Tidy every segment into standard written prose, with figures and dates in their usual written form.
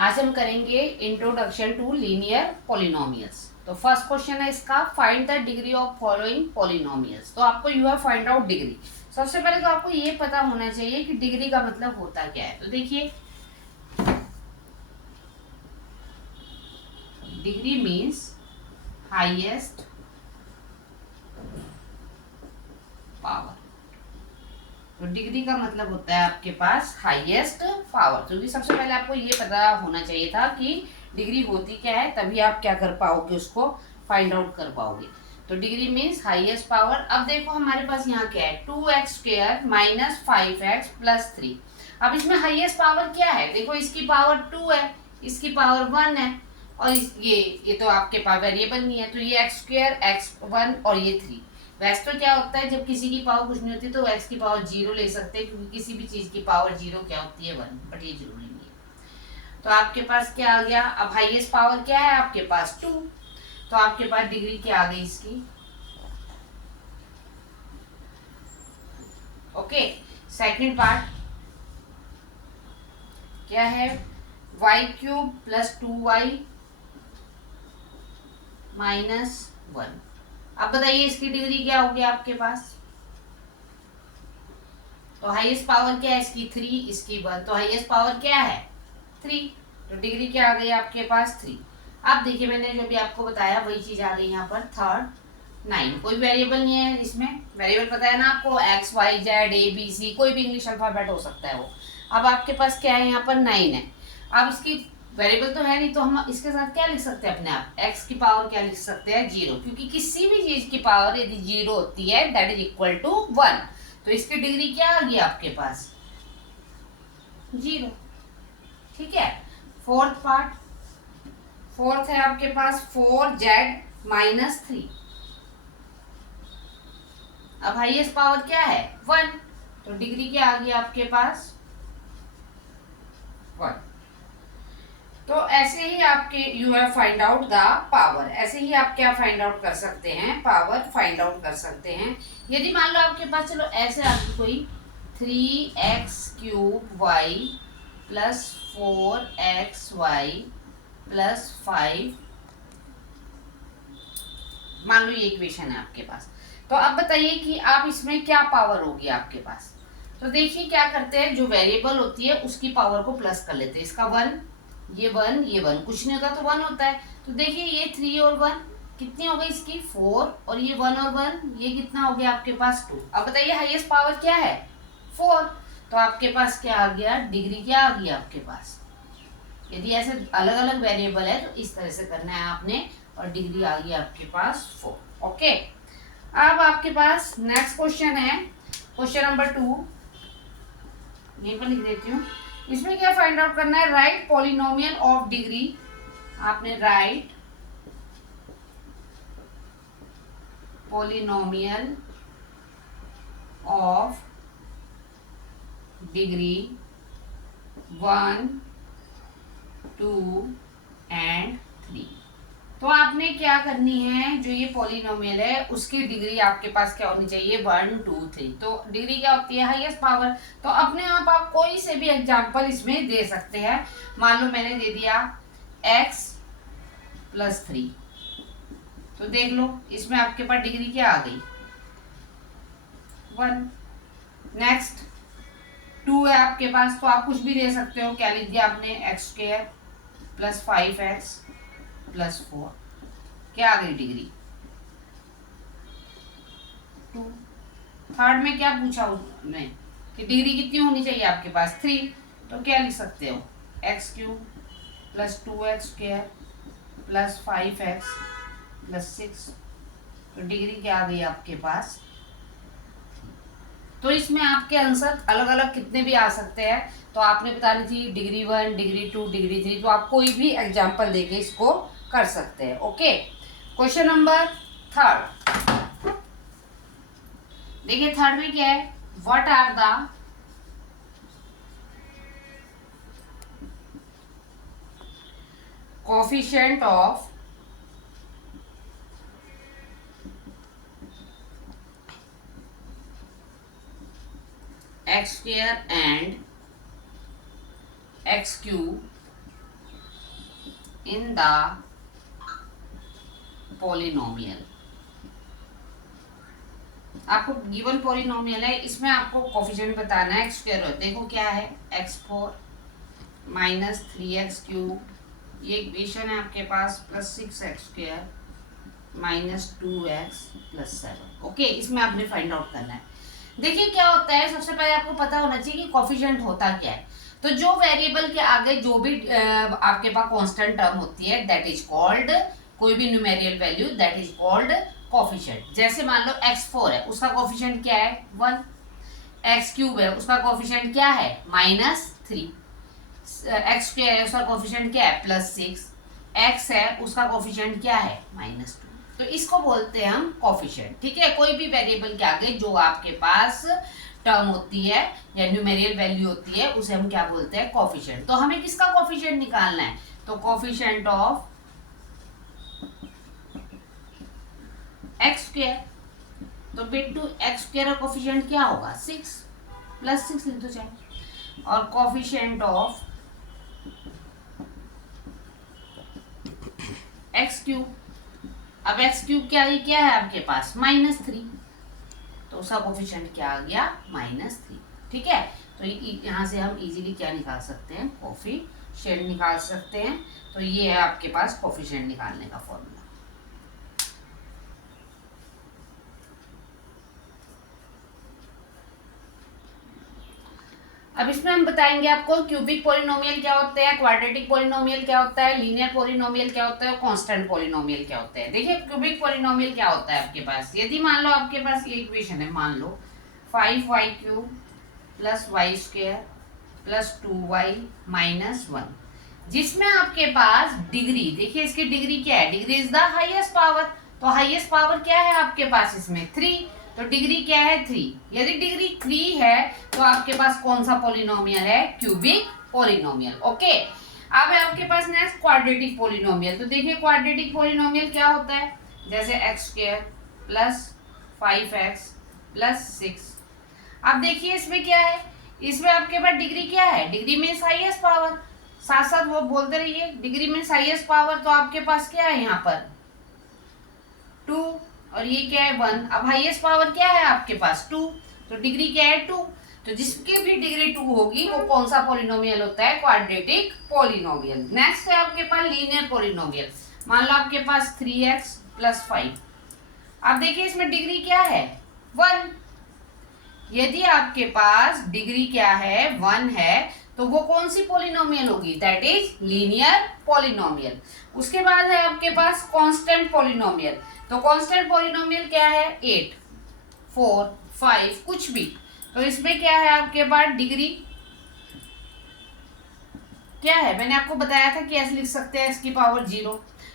आज हम करेंगे इंट्रोडक्शन टू लीनियर पॉलिनोमियल्स। तो फर्स्ट क्वेश्चन है इसका, find the degree of following polynomials. तो आपको you have find out degree. सबसे पहले तो आपको ये पता होना चाहिए कि डिग्री का मतलब होता क्या है। तो देखिए, डिग्री मीन्स हाईएस्ट पावर। तो डिग्री का मतलब होता है आपके पास हाईएस्ट पावर। क्योंकि सबसे पहले आपको ये पता होना चाहिए था कि डिग्री होती क्या है, तभी आप क्या कर पाओगे, उसको फाइंड आउट कर पाओगे। तो डिग्री मीन्स हाईएस्ट पावर। अब देखो हमारे पास यहाँ क्या है, 2x² माइनस 5x प्लस 3। अब इसमें हाईएस्ट पावर क्या है, देखो इसकी पावर 2 है, इसकी पावर 1 है, और ये तो आपके पास वेरिएबल नहीं है, तो ये x² x1 और ये 3। वैसे तो क्या होता है, जब किसी की पावर कुछ नहीं होती तो x की पावर 0 ले सकते हैं, क्योंकि किसी भी चीज की पावर 0 क्या होती है, 1। बट ये जरूरी नहीं है। तो आपके पास क्या आ गया, अब हाईएस्ट पावर क्या है आपके पास, 2। तो आपके पास डिग्री क्या आ गई इसकी। ओके, सेकंड पार्ट क्या है, y³ प्लस 2y माइनस 1। अब बताइए इसकी डिग्री क्या होगी आपके पास। तो हाईएस्ट पावर क्या है इसकी, 3, इसकी 1। तो हाईएस्ट पावर क्या है, 3। तो डिग्री क्या आ गई आपके पास, 3। अब देखिए मैंने जो भी आपको बताया वही चीज आ गई यहाँ पर, थर्ड 9। कोई वेरिएबल नहीं है इसमें, वेरिएबल पता है ना आपको, X Y Z A B C, कोई भी इंग्लिश अल्फाबेट हो सकता है वो। अब आपके पास क्या है, यहाँ पर 9 है। अब इसकी वेरिएबल तो है नहीं, तो हम इसके साथ क्या लिख सकते हैं अपने आप, एक्स की पावर क्या लिख सकते हैं, 0। क्योंकि किसी भी चीज की पावर यदि 0 होती है दैट इज इक्वल टू 1। तो इसकी डिग्री क्या आ गई आपके पास, 0। ठीक है। फोर्थ पार्ट, फोर्थ है आपके पास 4z माइनस 3। अब हाईएस्ट पावर क्या है, 1। तो डिग्री क्या आ गई आपके पास, 1। तो ऐसे ही आपके you have find out the power. ऐसे ही आप क्या फाइंड आउट कर सकते हैं, पावर फाइंड आउट कर सकते हैं। यदि मान लो आपके पास, चलो ऐसे आपकी कोई 3x³ y plus 4xy plus 5, मान लो ये इक्वेशन है आपके पास। तो अब बताइए कि आप इसमें क्या पावर होगी आपके पास। तो देखिए क्या करते हैं, जो वेरिएबल होती है उसकी पावर को प्लस कर लेते हैं। इसका 1, ये 1, ये 1, कुछ नहीं होता तो 1 होता है। तो देखिए ये 3 और 1 कितनी हो गई इसकी, 4, और ये 1 और 1 ये कितना हो गया आपके पास, 2। अब बताइए हाईएस्ट पावर क्या है, 4। तो आपके पास क्या आ गया, डिग्री क्या आ गई आपके पास। यदि ऐसे अलग अलग वेरिएबल है तो इस तरह से करना है आपने, और डिग्री आ गई आपके पास 4। ओके, अब आपके पास नेक्स्ट क्वेश्चन है, क्वेश्चन नंबर 2। यहीं पर लिख देती हूँ। इसमें क्या फाइंड आउट करना है, राइट पॉलिनोमियल ऑफ डिग्री। आपने right polynomial of degree 1, 2 and 3। तो आपने क्या करनी है, जो ये पॉलिनोमियल है उसकी डिग्री आपके पास क्या होनी चाहिए, 1, 2, 3। तो डिग्री क्या होती है, हाईएस्ट पावर। तो अपने आप कोई से भी एग्जांपल इसमें दे सकते हैं। मान लो मैंने दे दिया x प्लस 3। तो देख लो इसमें आपके पास डिग्री क्या आ गई, 1। नेक्स्ट 2 है आपके पास, तो आप कुछ भी दे सकते हो। क्या लिख दिया आपने, x² प्लस 5x प्लस 4। क्या आ गई डिग्री, 2। थर्ड में क्या पूछा उसने कि डिग्री कितनी होनी चाहिए आपके पास, 3। तो क्या लिख सकते हो, x³ plus 2x² plus 5x plus 6। तो डिग्री क्या आ गई आपके पास। तो इसमें आपके आंसर अलग अलग कितने भी आ सकते हैं। तो आपने बतानी थी डिग्री 1, डिग्री 2, डिग्री 3। तो आप कोई भी एग्जाम्पल देके इसको कर सकते हैं। ओके, क्वेश्चन नंबर थर्ड देखिए, थर्ड में क्या है, what are the coefficient of x² and x³ in the polynomial. आपको गिवन पॉलिनोमियल है, इसमें आपको कोफिशिएंट बताना है। एक्स स्क्वायर हो, देखो क्या है, x4 माइनस 3x3, ये इक्वेशन है आपके पास, plus 6x² minus 2x plus 7। Okay, इसमें आपने फाइंड आउट करना है। देखिए क्या होता है, सबसे पहले आपको पता होना चाहिए कि कोफिशिएंट होता क्या है। तो जो वेरिएबल के आगे जो भी आपके पास कांस्टेंट टर्म होती है, दैट इज कॉल्ड, कोई भी numerical value, that is called coefficient. जैसे मान लो x4 है, उसका कोफिशिएंट क्या है 1, x³ है, उसका कोफिशिएंट क्या है -3, x² है, उसका कोफिशिएंट क्या है +6, x है, उसका कोफिशिएंट क्या है -2। तो इसको बोलते हैं हम कोफिशिएंट। ठीक है, कोई भी वेरिएबल के आगे जो आपके पास टर्म होती है या न्यूमेरियल वैल्यू होती है, उसे हम क्या बोलते हैं, कोफिशिएंट। तो हमें किसका कोफिशिएंट निकालना है, तो कोफिशिएंट ऑफ x²। तो बिट्टू x² का कोफिशिएंट क्या होगा 6, +6 लिख दो चाहे, और कोफिशिएंट ऑफ x³। अब x³ क्या है आपके पास -3, तो उसका कोफिशिएंट क्या आ गया -3। ठीक है, तो यहाँ से हम इजीली क्या निकाल सकते हैं, कोफिशिएंट निकाल सकते हैं। तो ये है आपके पास कोफिशिएंट निकालने का फॉर्मूला। अब इसमें हम बताएंगे आपको क्यूबिक पॉलिनोमियल क्या होते हैं, क्वाड्रेटिक पॉलिनोमियल क्या होता है, लीनियर पॉलिनोमियल क्या होता है, कांस्टेंट पॉलिनोमियल क्या होता है। देखिए क्यूबिक पॉलिनोमियल क्या होता है आपके पास, यदि मान लो आपके पास ये इक्वेशन है, मान लो 5y³ + y² + 2y - 1, जिसमें आपके पास डिग्री, देखिए इसकी डिग्री क्या है, degree is the highest power. तो हाईएस्ट पावर क्या है आपके पास इसमें 3, तो डिग्री क्या है 3। यदि डिग्री 3 है तो आपके पास कौन सा पॉलिनोमियल है, क्यूबिक पॉलिनोमियल। ओके, अब है आपके पास नेक्स्ट क्वाड्रेटिक पॉलिनोमियल। तो देखिए क्वाड्रेटिक पॉलिनोमियल क्या होता है, जैसे x² + 5x + 6। अब देखिए इसमें क्या है, इसमें आपके पास डिग्री क्या है, डिग्री मींस हाईएस्ट पावर, साथ साथ वो बोलते रहिए, डिग्री मींस हाईएस्ट पावर। तो आपके पास क्या है यहाँ पर 2, और ये क्या है 1। अब हाईएस्ट पावर क्या है आपके पास 2, तो डिग्री क्या है 2। तो जिसकी भी डिग्री 2 होगी वो कौन सा पॉलिनोमियल होता है, क्वाड्रेटिक पॉलिनोमियल। नेक्स्ट है आपके पास लीनियर पॉलिनोमियल। मान लो आपके पास 3x + 5। अब देखिए इसमें डिग्री क्या है 1। यदि आपके पास डिग्री क्या है 1 है, तो वो कौन सी पॉलिनोमियल होगी, दैट इज लीनियर पॉलिनोमियल। उसके बाद है आपके पास कांस्टेंट पॉलिनोमियल। तो कांस्टेंट पॉलिनोमियल क्या है 8, 4, 5 कुछ भी। तो इसमें क्या है आपके पास डिग्री क्या है, मैंने आपको बताया था कि ऐसे लिख सकते हैं x की पावर 0।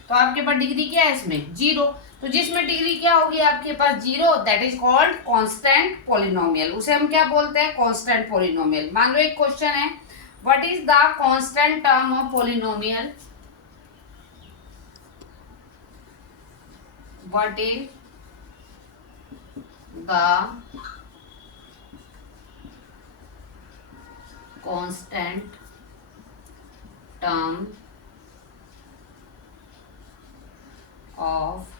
तो आपके पास डिग्री क्या है इसमें 0। तो जिसमें डिग्री क्या होगी आपके पास 0, that is called constant polynomial. उसे हम क्या बोलते हैं, कांस्टेंट पॉलिनोमियल। मान लो एक क्वेश्चन है, what is the constant term of polynomial, what is the constant term of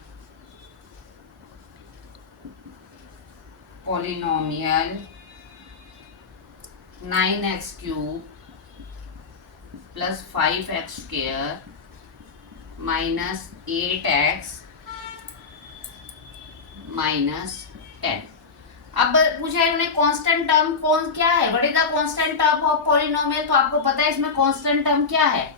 polynomial 9x³ + 5x² - 8x -10। अब पूछा है उन्हें कांस्टेंट टर्म कौन क्या है, what is the constant term of polynomial. तो आपको पता है इसमें कांस्टेंट टर्म क्या है,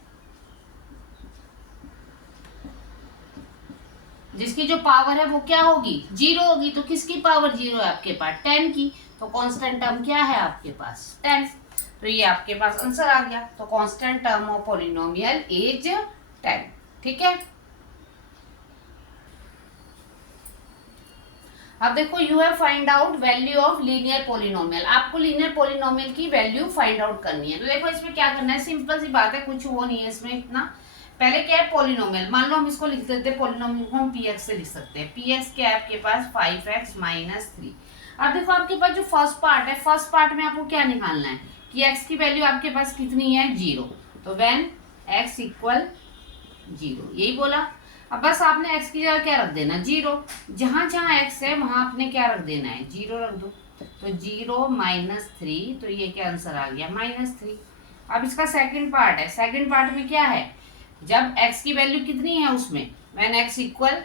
जिसकी जो पावर है वो क्या होगी 0 होगी। तो किसकी पावर 0 है आपके पास 10 की। तो कांस्टेंट टर्म क्या है आपके पास 10। तो ये आपके पास आंसर आ गया। तो constant term of polynomial is 10। ठीक है, अब देखो you have find out value of linear polynomial. आपको लीनियर पॉलिनोमियल की वैल्यू फाइंड आउट करनी है। तो देखो इसमें क्या करना है, सिंपल सी बात है, कुछ वो नहीं है इसमें इतना। पहले क्या है पॉलिनोमियल, मान लो हम इसको लिख देते हैं पॉलिनोमियल को हम px से लिख सकते हैं। px क्या है आपके पास 5x - 3। अब देखो आपके पास जो फर्स्ट पार्ट है, फर्स्ट पार्ट में आपको क्या निकालना है कि x की वैल्यू आपके पास कितनी है 0। तो व्हेन x = 0, यही बोला। अब बस आपने x की जगह क्या रख देना, 0। जहां जहां x है वहां आपने क्या रख देना है, 0 रख दो। तो 0 -3, तो ये क्या आंसर आ गया, -3। अब इसका सेकंड पार्ट है, सेकंड पार्ट में क्या है, जब x की वैल्यू कितनी है उसमें, व्हेन x इक्वल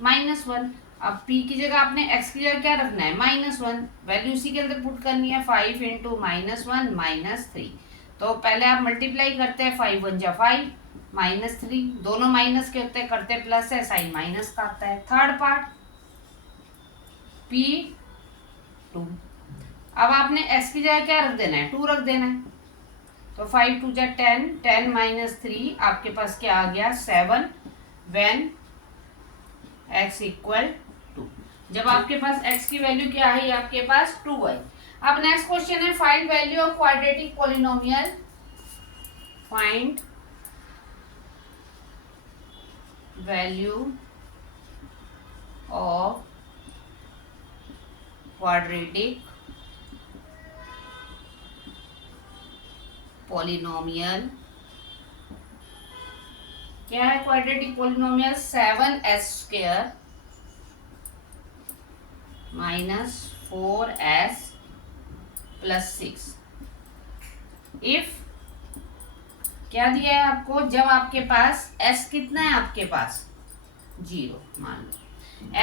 -1। अब p की जगह आपने x की जगह क्या रखना है, -1, वैल्यू उसी के अंदर पुट करनी है। 5 इंटू -1 -3, तो पहले आप मल्टीप्लाई करते हैं, 5 1 जा 5, -3, दोनों माइनस के होते हैं, करते प्लस है, साइन माइनस का आता है। थर्ड पार्ट p2, अब आपने s की जगह क्या रख देना है, 2 रख देना है। तो 5 2 जा 10, 10 -3 आपके पास क्या आ गया, 7, व्हेन x इक्वल 2। जब आपके पास x की वैल्यू क्या है, आपके पास 2 है। अब नेक्स्ट क्वेश्चन है, find value of quadratic polynomial. Find value of quadratic polynomial. क्या है quadratic polynomial, 7s² -4s + 6। If क्या दिया है आपको, जब आपके पास s कितना है, आपके पास 0, मान लो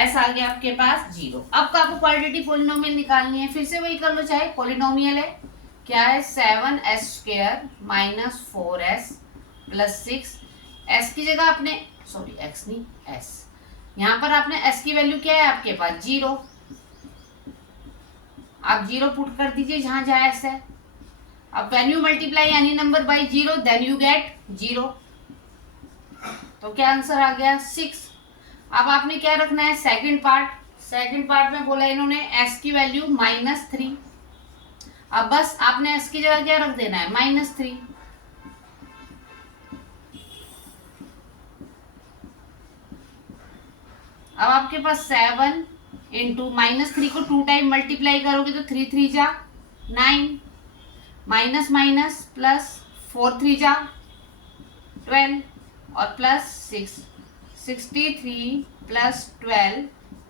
s आ गया आपके पास 0। अब आपको क्वाड्रेटिक पॉलिनोमियल निकालनी है, फिर से वही कर लो, चाहे पॉलिनोमियल है, क्या है, 7s² -4s + 6। s की जगह आपने, सॉरी x नहीं, s, यहाँ पर आपने s की वैल्यू क्या है आपके पास, 0। आप 0 पुट कर दीजिए जहां जहां s है। अब when you multiply any number by 0 then you get 0, तो क्या आंसर आ गया, 6। अब आपने क्या रखना है, सेकंड पार्ट। सेकंड पार्ट में बोला इन्होंने s की वैल्यू -3। अब बस आपने s की जगह क्या रख देना है, -3। अब आपके पास 7 इंटू -3 को 2 टाइम मल्टीप्लाई करोगे तो 3 3 जा 9, माइनस माइनस प्लस, 4 3 जा 12, और प्लस 6, 63 + 12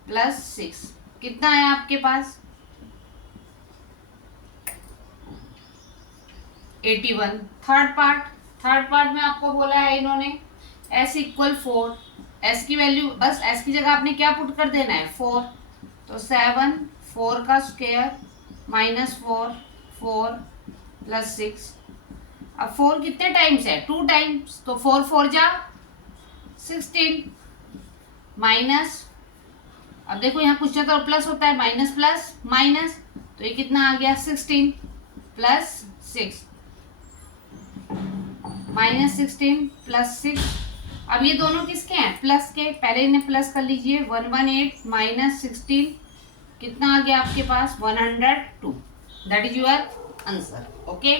+ 6 कितना है आपके पास, 81। थर्ड पार्ट में आपको बोला है इन्होंने s इक्वल 4। s की वैल्यू, बस s की जगह आपने क्या पुट कर देना है, 4। तो 7 4 का स्क्वायर -4 4 + 6। अब 4 कितने टाइम्स है, 2 टाइम्स, तो 4 4 जा 16 माइनस, अब देखो यहाँ कुछ तो प्लस होता है, माइनस प्लस माइनस, तो ये कितना आ गया, 16 + 6, -16 + 6। अब ये दोनों किसके हैं, प्लस के, पहले इन्हें प्लस कर लीजिए, 118 - 16 कितना आ गया आपके पास, 102। That is your answer. Okay.